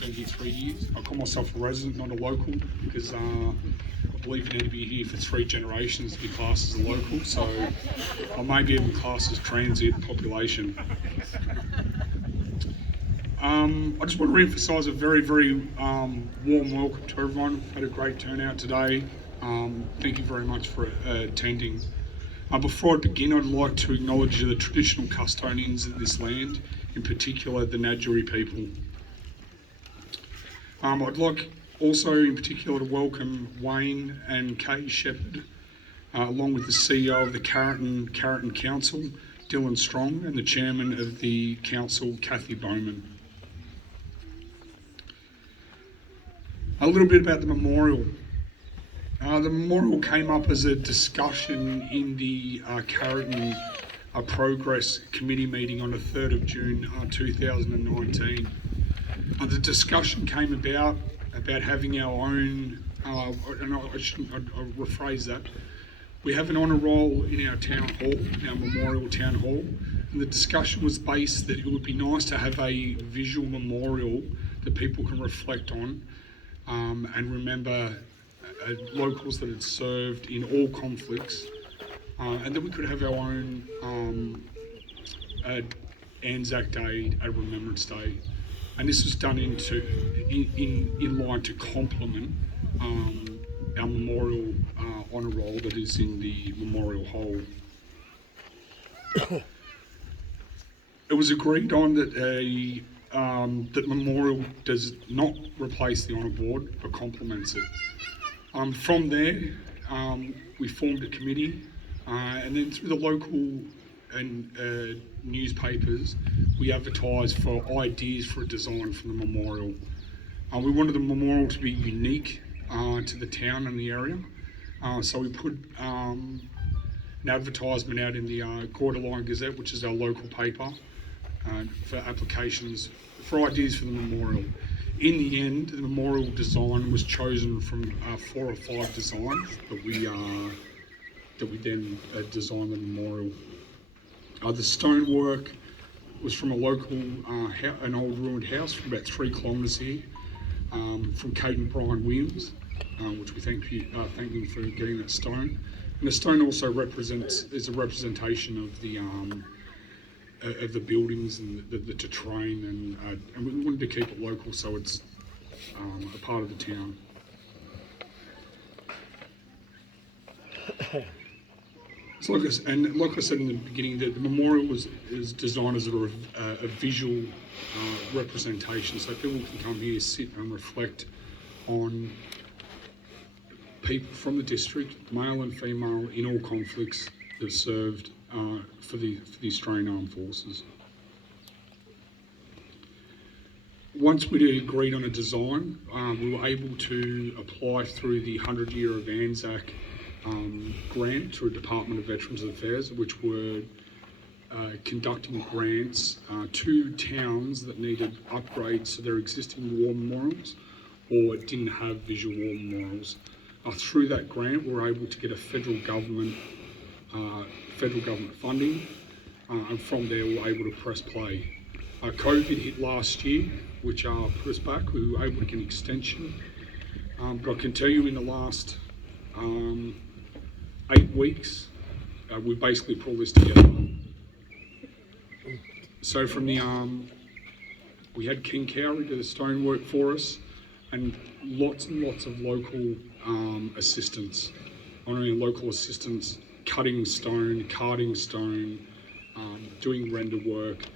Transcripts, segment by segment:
been here 3 years. I call myself a resident, not a local, because I believe you need to be here for 3 generations to be classed as a local, so I may be even classed as transient population. I just want to re-emphasise a very, very warm welcome to everyone. Had a great turnout today. Thank you very much for attending. Before I begin, I'd like to acknowledge the traditional custodians of this land, in particular the Ngadjuri people. I'd like also in particular to welcome Wayne and Kay Shepherd, along with the CEO of the Carrieton Council, Dylan Strong, and the Chairman of the Council, Kathy Bowman. A little bit about the memorial. The memorial came up as a discussion in the Carrieton Progress Committee meeting on the 3rd of June 2019. The discussion came about having our own, and I'll rephrase that, we have an honour roll in our town hall, in our memorial town hall, and the discussion was based that it would be nice to have a visual memorial that people can reflect on and remember locals that had served in all conflicts, and that we could have our own ANZAC Day, a Remembrance Day, and this was done in line to complement our memorial honour roll that is in the memorial hall. It was agreed on that that memorial does not replace the honour board but complements it. From there, we formed a committee, and then through the local and newspapers, we advertised for ideas for a design for the memorial. We wanted the memorial to be unique to the town and the area, so we put an advertisement out in the Carrieton Gazette, which is our local paper, for applications for ideas for the memorial. In the end, the memorial design was chosen from 4 or 5 designs that we then designed the memorial. The stonework was from a local, an old ruined house from about 3 kilometres here, from Kate and Brian Williams, which we thank them for getting that stone. And the stone also is a representation of the buildings and the terrain, and we wanted to keep it local, so it's a part of the town. So like I said in the beginning, the memorial is designed as a visual representation, so people can come here, sit and reflect on people from the district, male and female, in all conflicts that served for the Australian Armed Forces. Once we'd agreed on a design, we were able to apply through the 100 Year of ANZAC grant through Department of Veterans Affairs, which were conducting grants to towns that needed upgrades to their existing war memorials or didn't have visual war memorials. Through that grant, we were able to get a federal government funding, and from there we were able to press play. COVID hit last year, which put us back. We were able to get an extension, but I can tell you in the last 8 weeks, we basically pulled this together. So from the we had King Cowrie do the stonework for us, and lots of local assistance. Not only local assistance, cutting stone, carting stone, doing render work,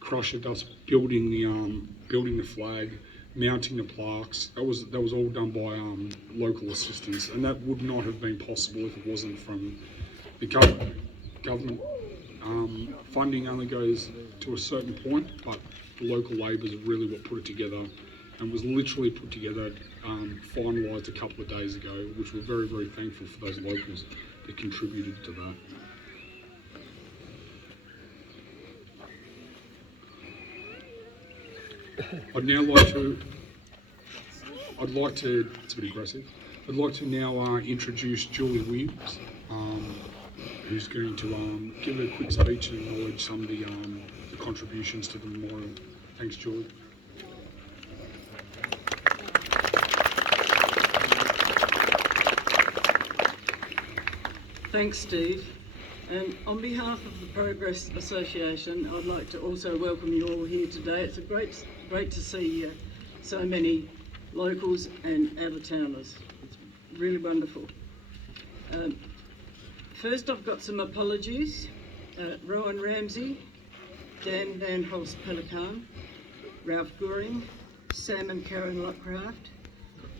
crusher dust, building the flag, mounting the plaques. That was all done by local assistance, and that would not have been possible if it wasn't from the government. Government funding only goes to a certain point, but the local labour is really what put it together, and was literally put together, finalised a couple of days ago, which we're very, very thankful for those locals that contributed to that. It's a bit aggressive. I'd like to now introduce Julie Williams, who's going to give a quick speech and acknowledge some of the contributions to the memorial. Thanks, Julie. Thanks, Steve. And on behalf of the Progress Association, I'd like to also welcome you all here today. It's great to see so many locals and out-of-towners. It's really wonderful. First, I've got some apologies. Rowan Ramsey, Dan Van Holst Pelican, Ralph Goring, Sam and Karen Lockcraft,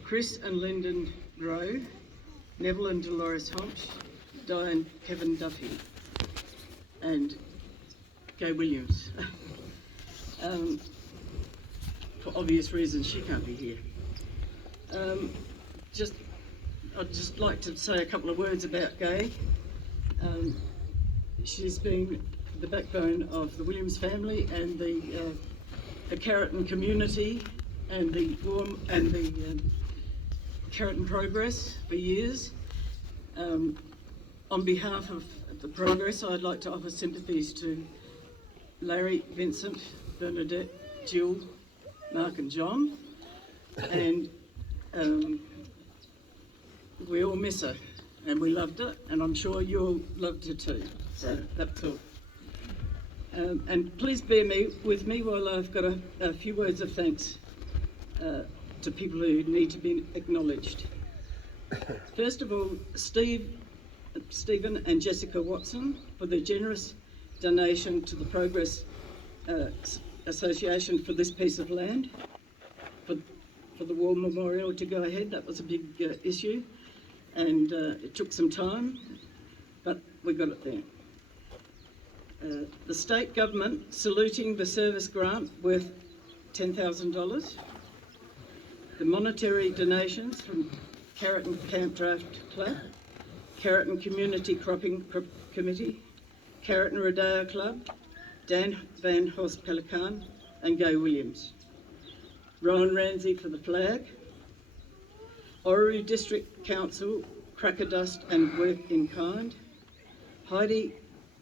Chris and Lyndon Rowe, Neville and Dolores Hodge, Diane Kevin Duffy, and Gay Williams. For obvious reasons, she can't be here. I'd just like to say a couple of words about Gay. She's been the backbone of the Williams family and the Carrieton community and the Carrieton Progress for years. On behalf of the Progress, I'd like to offer sympathies to Larry, Vincent, Bernadette, Jill, Mark and John, and we all miss her, and we loved her, and I'm sure you all loved her too, so that's all. And please bear with me while I've got a few words of thanks to people who need to be acknowledged. First of all, Stephen and Jessica Watson for their generous donation to the Progress Association for this piece of land, for the War Memorial to go ahead. That was a big issue, and it took some time, but we got it there. The state government saluting the service grant worth $10,000. The monetary donations from Carrieton Camp Draft Club, Carrieton Community Cropping Committee, Carrieton Rodeo Club, Dan Van Horst Pelican and Gay Williams. Rowan Ramsey for the flag, Orrery District Council, Cracker Dust and Work in Kind, Heidi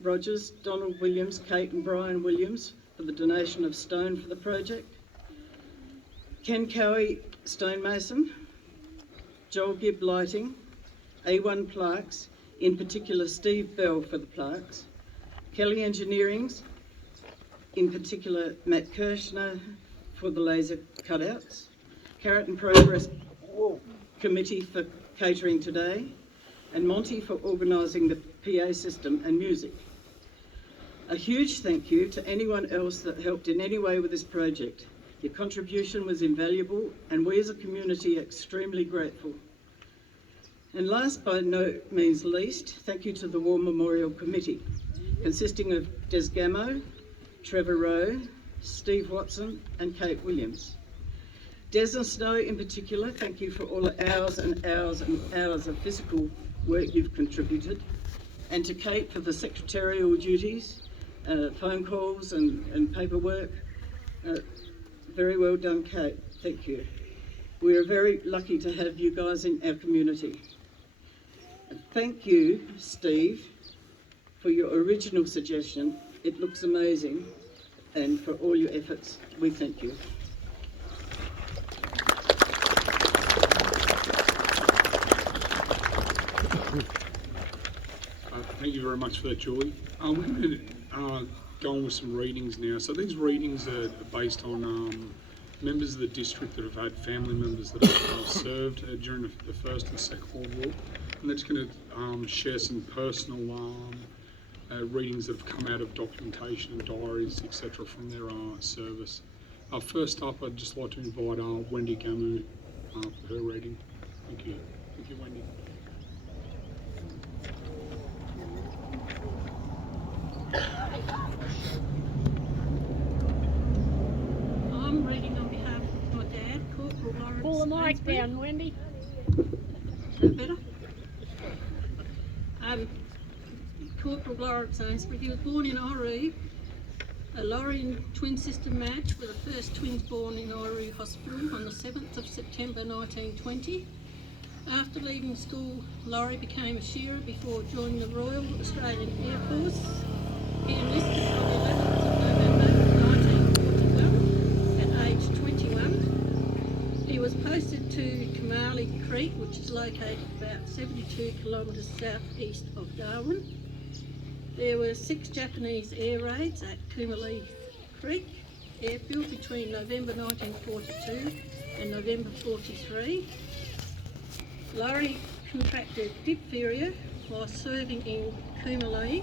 Rogers, Donald Williams, Kate and Brian Williams for the donation of stone for the project, Ken Cowie, stonemason, Joel Gibb Lighting, A1 Plaques, in particular Steve Bell for the plaques, Kelly Engineerings, in particular Matt Kirshner for the laser cutouts, Carrieton Progress Committee for catering today, and Monty for organising the PA system and music. A huge thank you to anyone else that helped in any way with this project. Your contribution was invaluable and we as a community are extremely grateful. And last by no means least, thank you to the War Memorial Committee, consisting of Des Gamo, Trevor Rowe, Steve Watson and Kate Williams. Des and Snow in particular, thank you for all the hours and hours and hours of physical work you've contributed. And to Kate for the secretarial duties, phone calls and paperwork. Very well done, Kate, thank you. We are very lucky to have you guys in our community. And thank you, Steve, for your original suggestion. It looks amazing, and for all your efforts, we thank you. Thank you very much for that, Julie. We're going to go on with some readings now. So these readings are based on members of the district that have had family members that have served during the First and Second World War. And they're just going to share some personal readings that have come out of documentation and diaries, etc. from their service. First up, I'd just like to invite Wendy Gamu for her reading. Thank you. Thank you, Wendy. I'm reading on behalf of my dad, Corporal Lawrence. Pull the mic Ainsbury. down, Wendy. Is that better? Corporal Lawrence Ainsbury. He was born in Orrery, a Lorien twin sister match with the first twins born in Orrery Hospital on the 7th of September 1920. After leaving school, Laurie became a shearer before joining the Royal Australian Air Force. He enlisted on the 11th of November 1941 at age 21. He was posted to Marley Creek, which is located about 72 kilometres southeast of Darwin. There were 6 Japanese air raids at Kumali Creek airfield between November 1942 and November 43. Laurie contracted diphtheria while serving in Kumali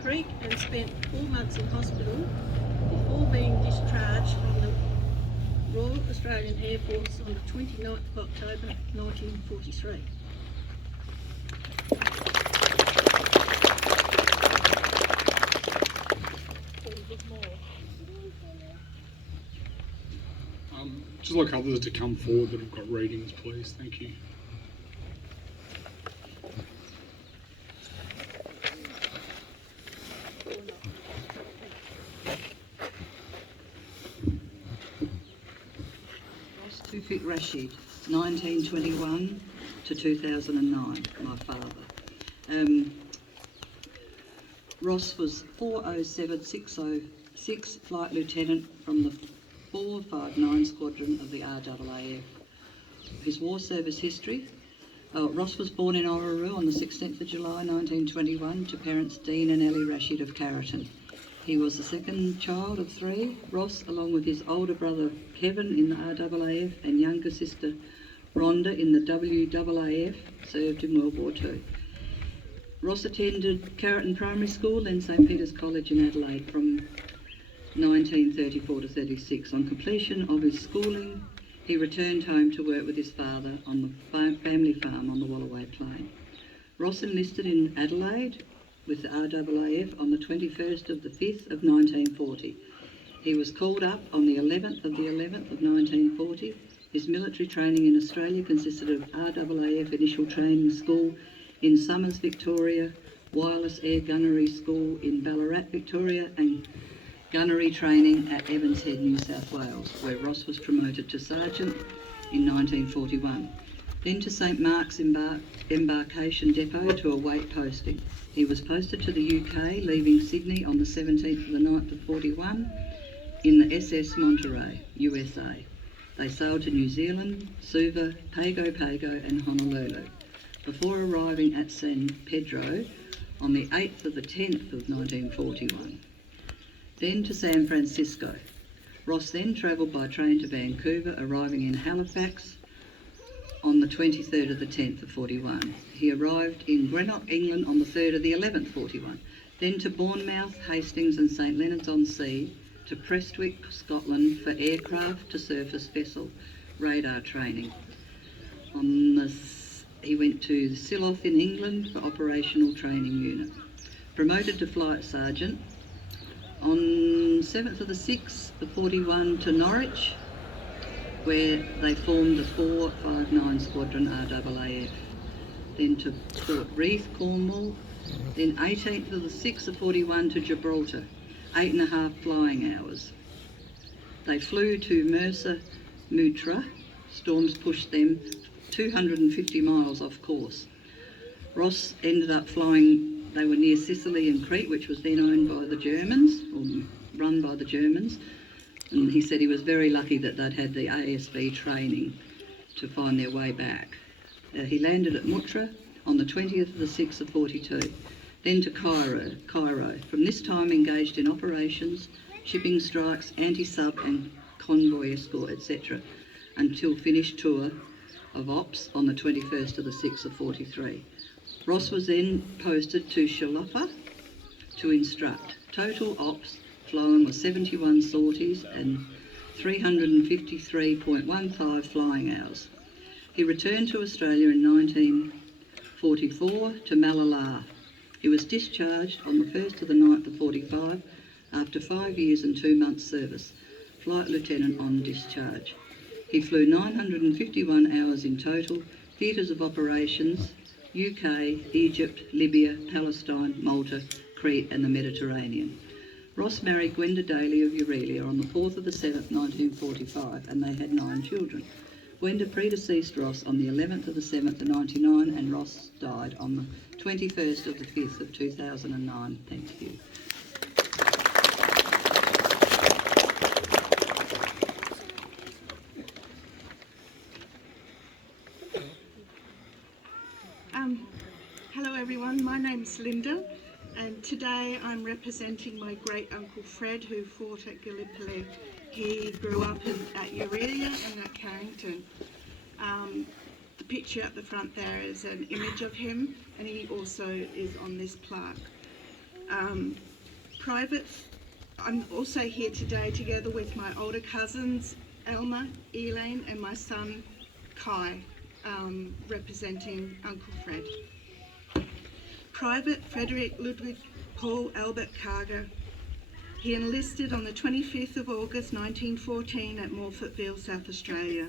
Creek and spent 4 months in hospital before being discharged from the Royal Australian Air Force on the 29th of October 1943. Just like others to come forward that have got readings, please. Thank you. Ross Tufik Rashid, 1921 to 2009, my father. Ross was 407606 Flight Lieutenant from the 459 Squadron of the RAAF. His war service history. Ross was born in Orroroo on the 16th of July 1921 to parents Dean and Ellie Rashid of Carrieton. He was the second child of 3. Ross, along with his older brother Kevin in the RAAF and younger sister Rhonda in the WAAF, served in World War II. Ross attended Carrieton Primary School, then St Peter's College in Adelaide from 1934 to 36. On completion of his schooling, he returned home to work with his father on the family farm on the Wallaway Plain. Ross enlisted in Adelaide with the RAAF on the 21st of the 5th of 1940. He was called up on the 11th of the 11th of 1940. His military training in Australia consisted of RAAF Initial Training School in Somers, Victoria, Wireless Air Gunnery School in Ballarat, Victoria, and gunnery training at Evans Head, New South Wales, where Ross was promoted to sergeant in 1941. Then to St Mark's Embarkation Depot to await posting. He was posted to the UK, leaving Sydney on the 17th of the 9th of 41 in the SS Monterey, USA. They sailed to New Zealand, Suva, Pago Pago and Honolulu, before arriving at San Pedro on the 8th of the 10th of 1941. Then to San Francisco. Ross then travelled by train to Vancouver, arriving in Halifax on the 23rd of the 10th of 41. He arrived in Greenock, England on the 3rd of the 11th, 41. Then to Bournemouth, Hastings and St Leonards-on-Sea, to Prestwick, Scotland for aircraft to surface vessel radar training. He went to Silloth in England for operational training unit. Promoted to flight sergeant on 7th of the 6th of 41 to Norwich, where they formed the 459 Squadron RAAF. Then to Port Reith, Cornwall. Then 18th of the 6th of 41 to Gibraltar, 8.5 flying hours. They flew to Mersa Mutra. Storms pushed them 250 miles off course. Ross ended up flying, they were near Sicily and Crete, which was then owned by the Germans, or run by the Germans. And he said he was very lucky that they'd had the ASB training to find their way back. He landed at Mutra on the 20th of the 6th of 42. Then to Cairo. From this time engaged in operations, shipping strikes, anti-sub and convoy escort, etc. until finished tour of ops on the 21st of the 6th of 43. Ross was then posted to Shalafa to instruct. Total ops flown was 71 sorties and 353.15 flying hours. He returned to Australia in 1944 to Malala. He was discharged on the 1st of the 9th of 45 after 5 years and 2 months service, flight lieutenant on discharge. He flew 951 hours in total, theatres of operations, UK, Egypt, Libya, Palestine, Malta, Crete and the Mediterranean. Ross married Gwenda Daly of Eurelia on the 4th of the 7th, 1945, and they had 9 children. Gwenda predeceased Ross on the 11th of the 7th of 99, and Ross died on the 21st of the 5th of 2009. Thank you. everyone, my name's Linda and today I'm representing my great uncle Fred who fought at Gallipoli. He grew up at Aurelia and at Carrieton. The picture at the front there is an image of him and he also is on this plaque. I'm also here today together with my older cousins Elma, Elaine and my son Kai, representing Uncle Fred. Private Frederick Ludwig Paul Albert Carger. He enlisted on the 25th of August 1914 at Morfettville, South Australia.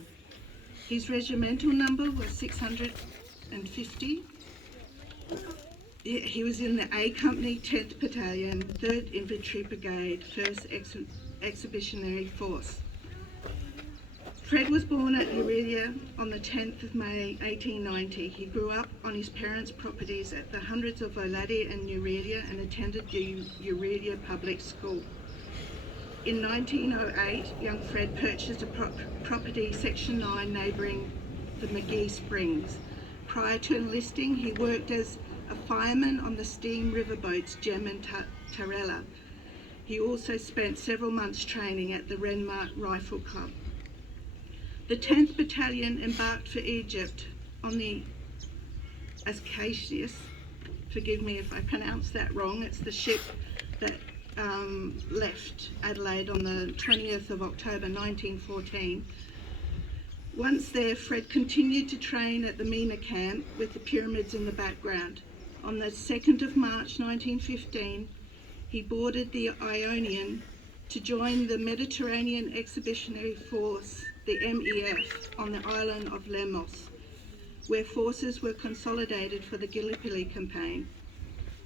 His regimental number was 650. He was in the A Company 10th Battalion, 3rd Infantry Brigade, 1st Expeditionary Force. Fred was born at Aurelia on the 10th of May 1890. He grew up on his parents' properties at the hundreds of Oladi and Aurelia and attended the Aurelia Public School. In 1908, young Fred purchased a property Section 9 neighbouring the McGee Springs. Prior to enlisting, he worked as a fireman on the steam riverboats Gem and Tarella. He also spent several months training at the Renmark Rifle Club. The 10th Battalion embarked for Egypt on the Acacius. Forgive me if I pronounce that wrong. It's the ship that left Adelaide on the 20th of October 1914. Once there, Fred continued to train at the Mina camp with the pyramids in the background. On the 2nd of March 1915, he boarded the Ionian to join the Mediterranean Expeditionary Force, the MEF, on the island of Lemos, where forces were consolidated for the Gallipoli campaign.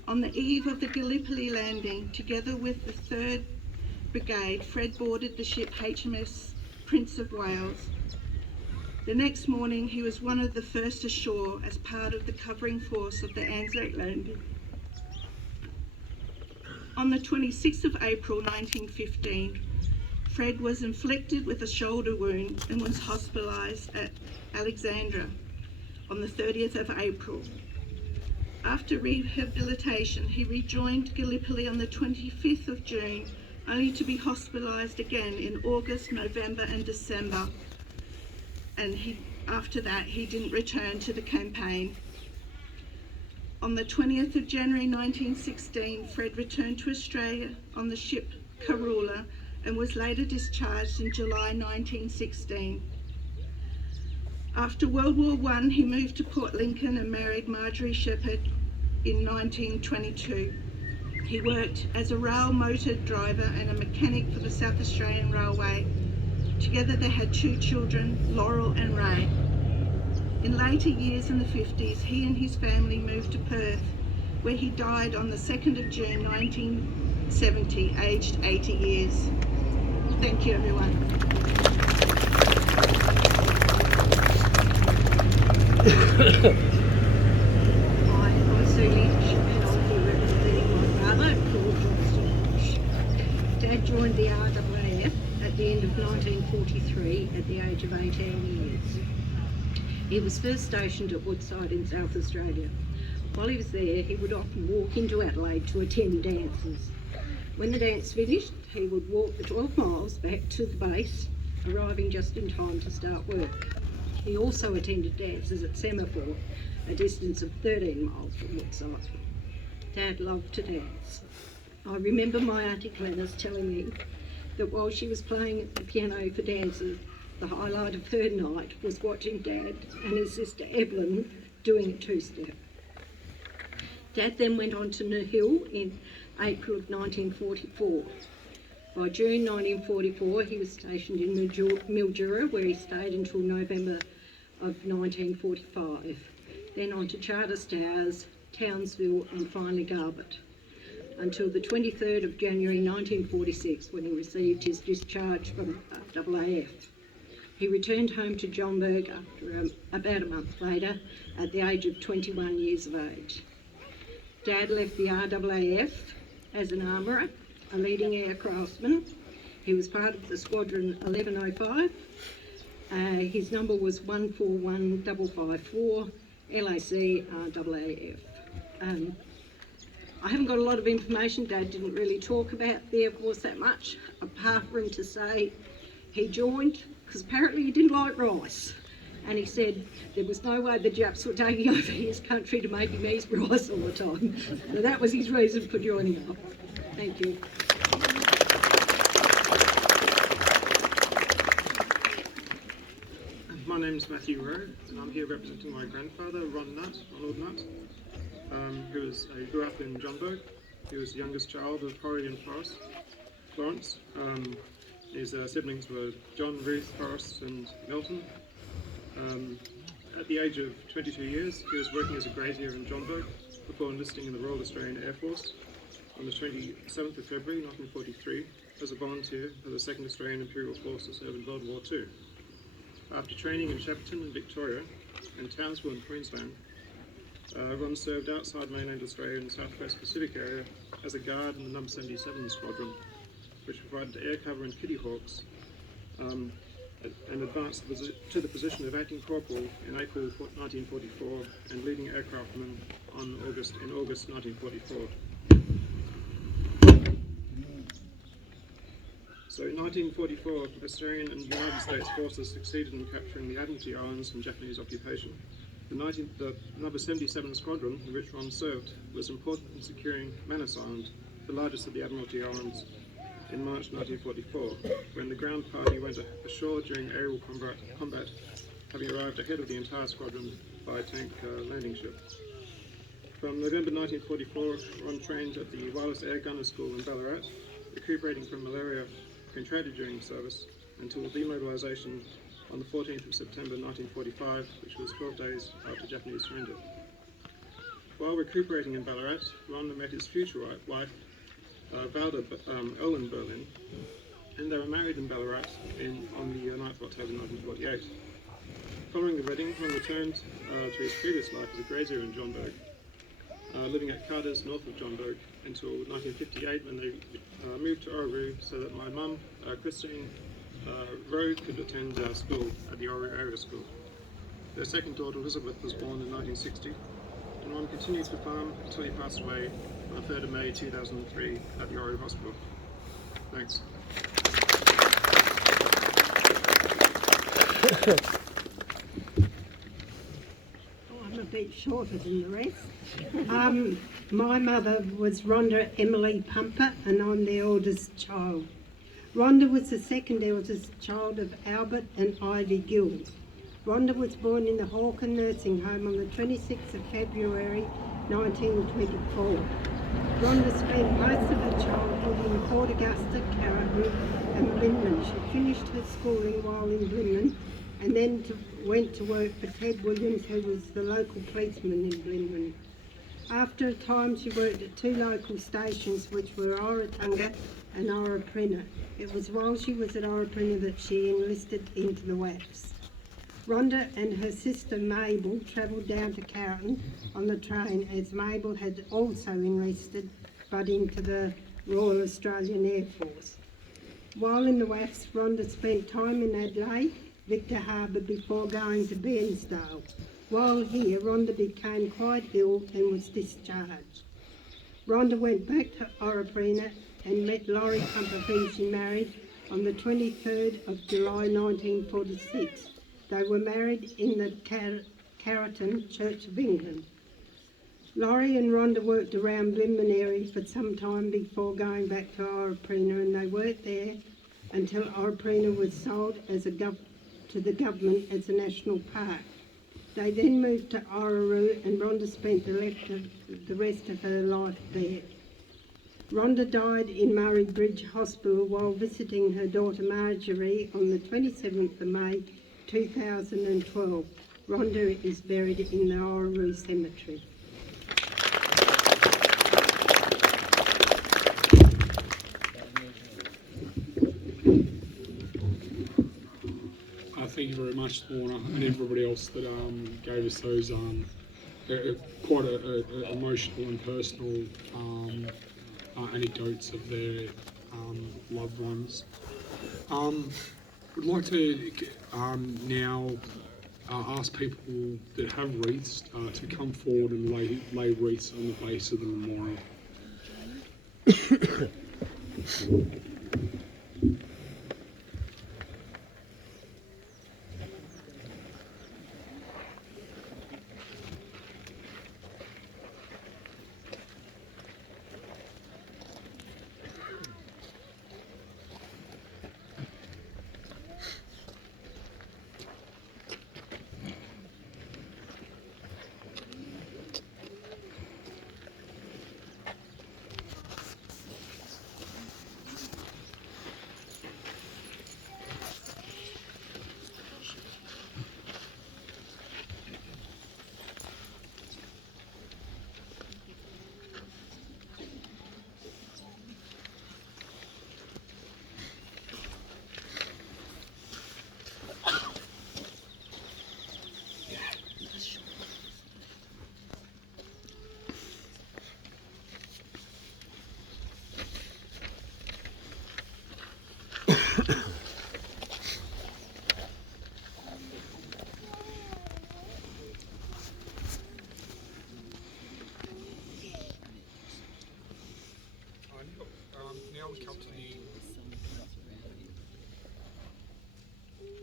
On the eve of the Gallipoli landing, together with the 3rd Brigade, Fred boarded the ship HMS Prince of Wales. The next morning, he was one of the first ashore as part of the covering force of the ANZAC landing. On the 26th of April 1915, Fred was inflicted with a shoulder wound and was hospitalised at Alexandra on the 30th of April. After rehabilitation, he rejoined Gallipoli on the 25th of June, only to be hospitalised again in August, November and December. And after that, he didn't return to the campaign. On the 20th of January 1916, Fred returned to Australia on the ship Karula and was later discharged in July 1916. After World War I, he moved to Port Lincoln and married Marjorie Shepherd in 1922. He worked as a rail motor driver and a mechanic for the South Australian Railway. Together they had 2 children, Laurel and Ray. In later years in the 50s, he and his family moved to Perth, where he died on the 2nd of June 1970, aged 80 years. Thank you, everyone. Hi, I'm Sue Lynch and I'll be representing my brother, Paul Johnston Lynch. Dad joined the RAAF at the end of 1943 at the age of 18 years. He was first stationed at Woodside in South Australia. While he was there, he would often walk into Adelaide to attend dances. When the dance finished, he would walk the 12 miles back to the base, arriving just in time to start work. He also attended dances at Semaphore, a distance of 13 miles from Woodside. Dad loved to dance. I remember my Auntie Glenys telling me that while she was playing the piano for dances, the highlight of her night was watching Dad and his sister Evelyn doing a 2-step. Dad then went on to Nihil in April of 1944. By June 1944, he was stationed in Mildura, where he stayed until November of 1945. Then on to Charters Towers, Townsville and finally Garbutt, until the 23rd of January 1946, when he received his discharge from RAAF. He returned home to Johnburg after about a month later at the age of 21 years of age. Dad left the RAAF as an armourer, a leading aircraftsman. He was part of the Squadron 1105. His number was 141554, LAC RAAF. I haven't got a lot of information. Dad didn't really talk about the Air Force that much, apart from to say he joined because apparently he didn't like rice. And he said there was no way the Japs were taking over his country to make him eat rice all the time. So that was his reason for joining up. Thank you. My name's Matthew Rowe, and I'm here representing my grandfather, Ronald Nutt, who grew up in Johnburg. He was the youngest child of Corrie and Florence. His siblings were John, Ruth, Horace, and Milton. At the age of 22 years, he was working as a grazier in Johnburg before enlisting in the Royal Australian Air Force on the 27th of February 1943 as a volunteer for the 2nd Australian Imperial Force to serve in World War II. After training in Shepparton in Victoria and Townsville in Queensland, Ron served outside mainland Australia in the Southwest Pacific area as a guard in the No. 77 Squadron, which provided air cover in Kitty Hawks and advanced to the position of Acting Corporal in April 1944 and leading aircraftman in August 1944. So in 1944, Australian and United States forces succeeded in capturing the Admiralty Islands from Japanese occupation. The No. 77 Squadron, in which Ron served, was important in securing Manus Island, the largest of the Admiralty Islands, in March 1944, when the ground party went ashore during aerial combat, having arrived ahead of the entire squadron by tank landing ship. From November 1944, Ron trained at the Wireless Air Gunner School in Ballarat, recuperating from malaria contracted during service until demobilisation on the 14th of September 1945, which was 12 days after Japanese surrender. While recuperating in Ballarat, Ron met his future wife, Valda Ellen Berlin, and they were married in Ballarat on the 9th of October 1948. Following the wedding, Ron returned to his previous life as a grazier in Johnburg, living at Carter's north of Johnburg until 1958 when they moved to Orroroo so that my mum, Christine Rowe, could attend school at the Orroroo Area School. Their second daughter, Elizabeth, was born in 1960, and Ron continued to farm until he passed away on the 3rd of May 2003 at the Orroroo Hospital. Thanks. I'm a bit shorter than the rest. My mother was Rhonda Emily Pumper, and I'm the eldest child. Rhonda was the second eldest child of Albert and Ivy Gill. Rhonda was born in the Hawken Nursing Home on the 26th of February 1924. Rhonda spent most of her childhood in Port Augusta, Carrieton and Blinman. She finished her schooling while in Blinman and then went to work for Ted Williams, who was the local policeman in Blinman. After a time, she worked at two local stations, which were Oratunga and Oraprinna. It was while she was at Oraprinna that she enlisted into the WAFs. Rhonda and her sister Mabel travelled down to Carrieton on the train, as Mabel had also enlisted, but into the Royal Australian Air Force. While in the WAFs, Rhonda spent time in Adelaide, Victor Harbour, before going to Bairnsdale. While here, Rhonda became quite ill and was discharged. Rhonda went back to Oraprinna and met Laurie Pumper, whom she married on the 23rd of July 1946. They were married in the Carrieton Church of England. Laurie and Rhonda worked around Blinman area for some time before going back to Oraprinna, and they worked there until Oraprinna was sold to the government as a national park. They then moved to Orroroo, and Rhonda spent the rest of her life there. Rhonda died in Murray Bridge Hospital while visiting her daughter Marjorie on the 27th of May 2012. Rhonda is buried in the Orroroo Cemetery. Thank you very much, Lorna, and everybody else that gave us those quite emotional and personal anecdotes of their loved ones. Would like to now ask people that have wreaths to come forward and lay wreaths on the base of the memorial.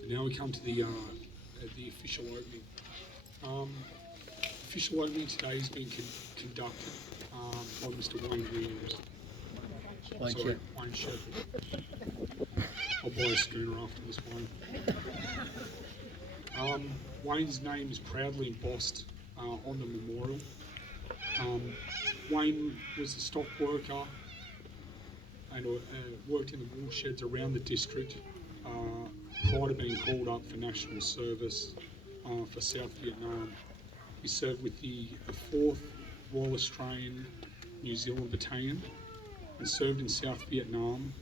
Now we come to the official opening. Official opening today has been conducted by Mr. Wayne Williams. Wayne Shepherd. I'll buy a schooner after this one. Wayne's name is proudly embossed on the memorial. Wayne was a stock worker and worked in the wool sheds around the district prior to being called up for national service for South Vietnam. He served with the 4th Royal Australian New Zealand Battalion and served in South Vietnam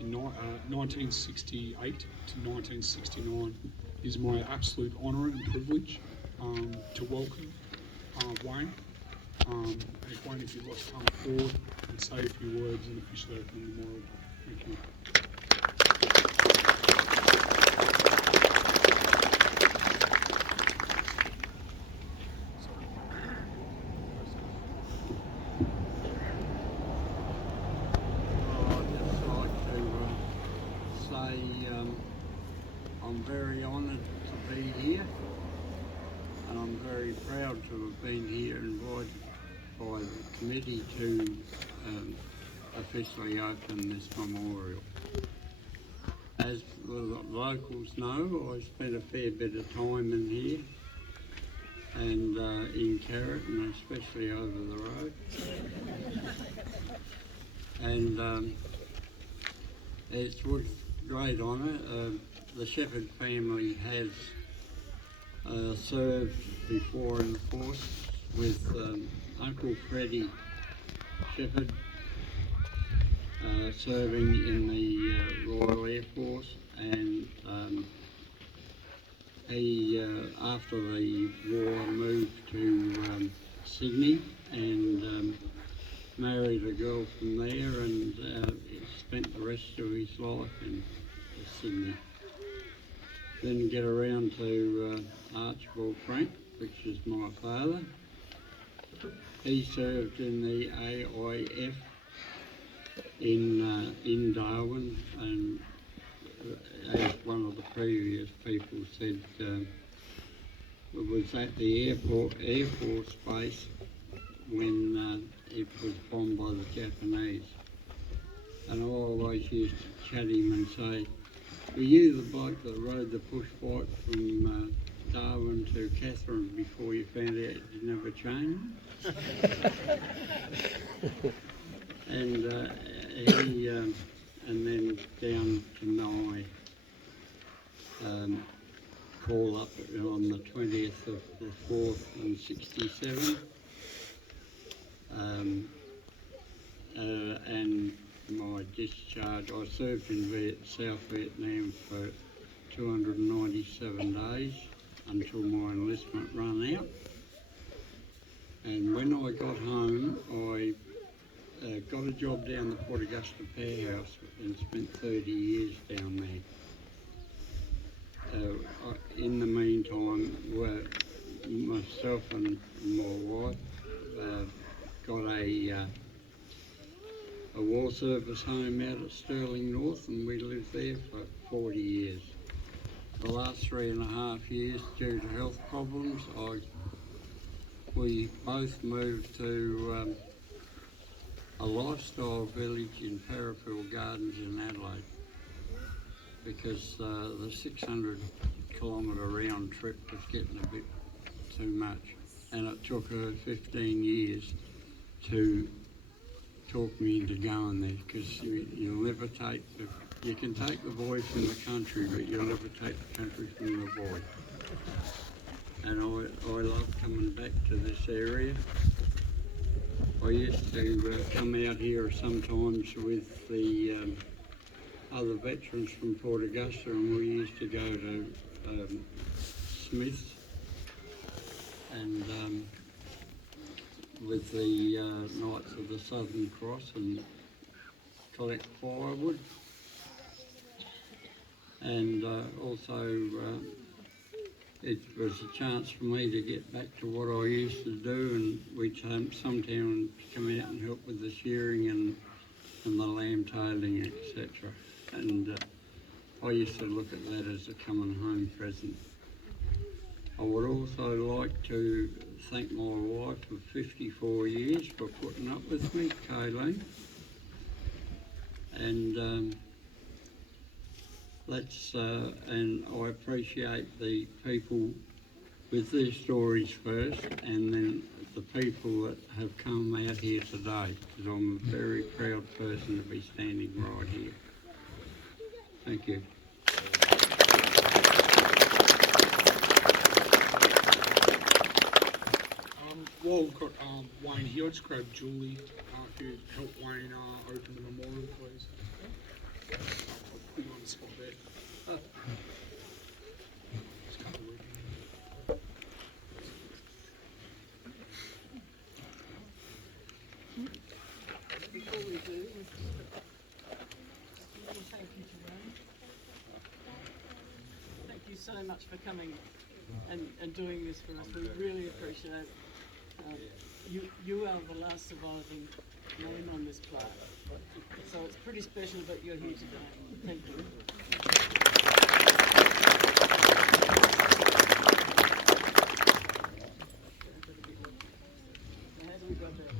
in 1968 to 1969. It is my absolute honour and privilege to welcome Wayne. And Wayne, if you'd like to come forward and say a few words in the official opening memorial. Thank you. I'm very honoured to be here, and I'm very proud to have been here invited by the committee to officially open this memorial. As the locals know, I spent a fair bit of time in here and in Carrieton, especially over the road. And it's with great honour. The Shepherd family has served before in the force with Uncle Freddie Shepherd serving in the Royal Air Force, and he, after the war, moved to Sydney and married a girl from there, and spent the rest of his life in Sydney. Then get around to Archibald Frank, which is my father. He served in the AIF in Darwin, and as one of the previous people said, was at the Air Force Base when it was bombed by the Japanese. And I always used to chat him and say, were you the bloke that rode the push bike from Darwin to Catherine before you found out you didn't have a chain? And he, and then down to my call up on the 20th of the 4th in 67. And my discharge, I served in South Vietnam for 297 days until my enlistment ran out. And when I got home, I got a job down the Port Augusta Powerhouse and spent 30 years down there. In the meantime, service home out at Stirling North, and we lived there for 40 years. The last 3.5 years, due to health problems, we both moved to a lifestyle village in Parafield Gardens in Adelaide, because the 600-kilometre round trip was getting a bit too much, and it took her 15 years to talk me into going there, because you'll never take you can take the boy from the country, but you'll never take the country from the boy. And I love coming back to this area. I used to come out here sometimes with the other veterans from Port Augusta, and we used to go to Smith's and with the Knights of the Southern Cross and collect firewood. And also it was a chance for me to get back to what I used to do, and we'd sometimes come out and help with the shearing and the lamb tailing, etc. And I used to look at that as a coming home present. I would also like to thank my wife of 54 years for putting up with me, Kayleen. And and I appreciate the people with their stories first, and then the people that have come out here today, because I'm a very proud person to be standing right here. Thank you. While we've got Wayne here, I'll just grab Julie, if you'd help Wayne open the memorial, please. I'll put you on the spot there. Just come with me. Before we do, thank you so much for coming and doing this for us. We really appreciate it. You are the last surviving name on this plaque, so it's pretty special that you're here today. Thank you. How do we go there?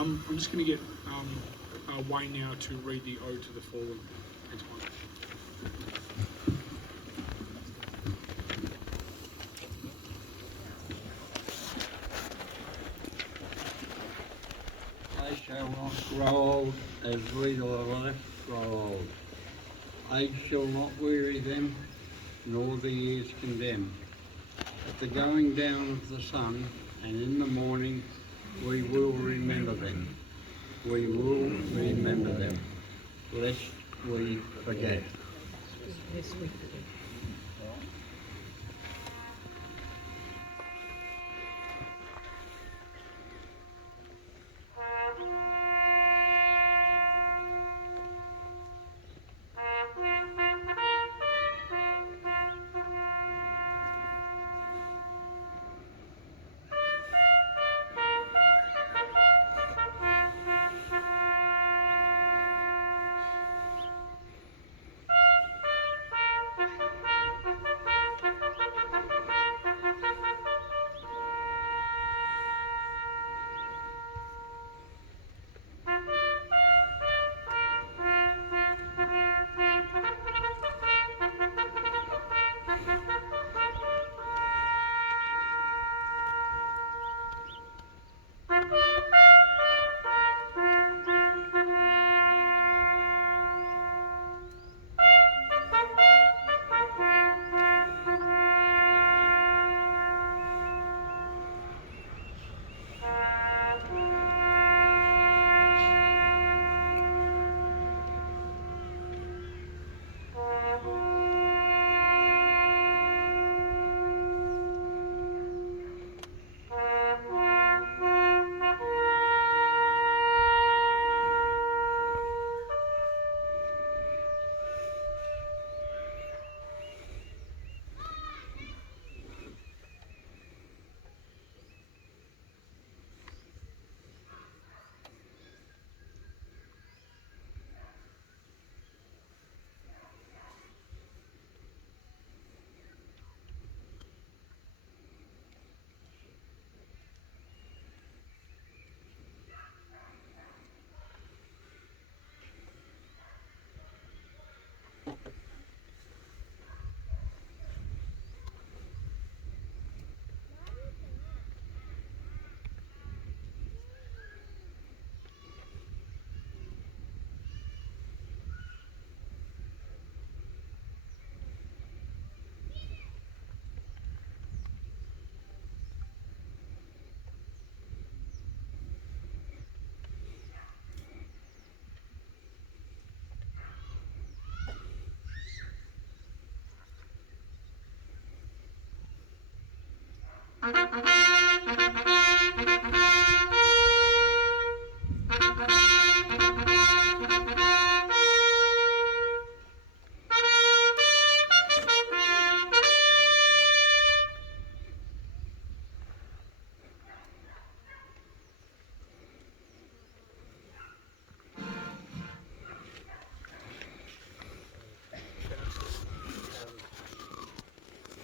I'm just going to get Wayne now to read the Ode to the Fallen. Thanks, Wayne. They shall not grow old as we that are left grow old. Age shall not weary them, nor the years condemn. At the going down of the sun, and in the morning, we will remember them. We will remember them, lest we forget. Yes, we forget.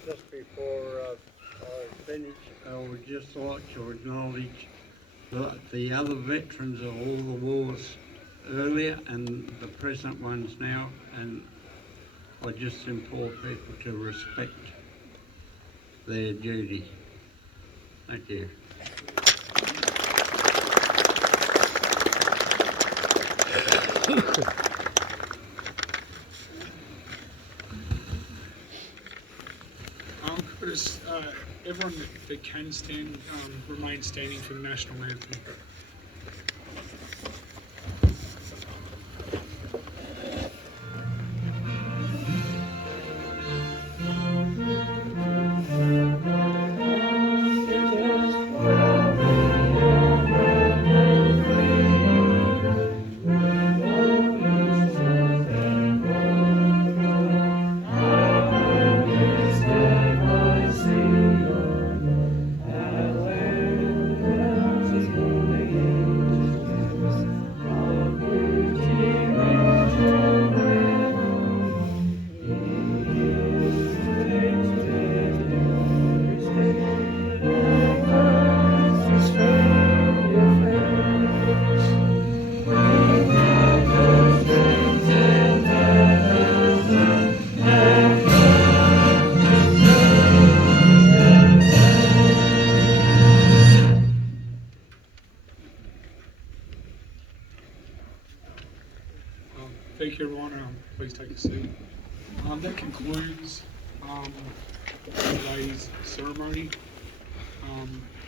Just before I finish, I would just like to acknowledge the other veterans of all the wars earlier and the present ones now, and I just implore people to respect their duty. Thank you. Chris, everyone that can stand, remain standing for the national anthem. Thank you, everyone. Please take a seat. That concludes today's ceremony.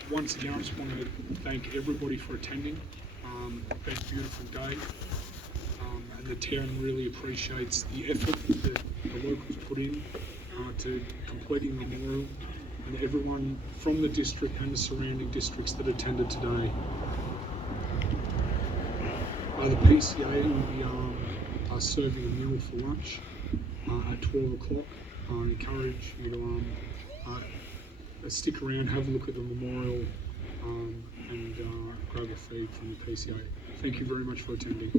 Once again, I just want to thank everybody for attending. It's been a beautiful day, and the town really appreciates the effort that the locals put in to completing the memorial, and everyone from the district and the surrounding districts that attended today. The PCA will be serving a meal for lunch at 12 o'clock. I encourage you to stick around, have a look at the memorial, and grab a feed from the PCA. Thank you very much for attending.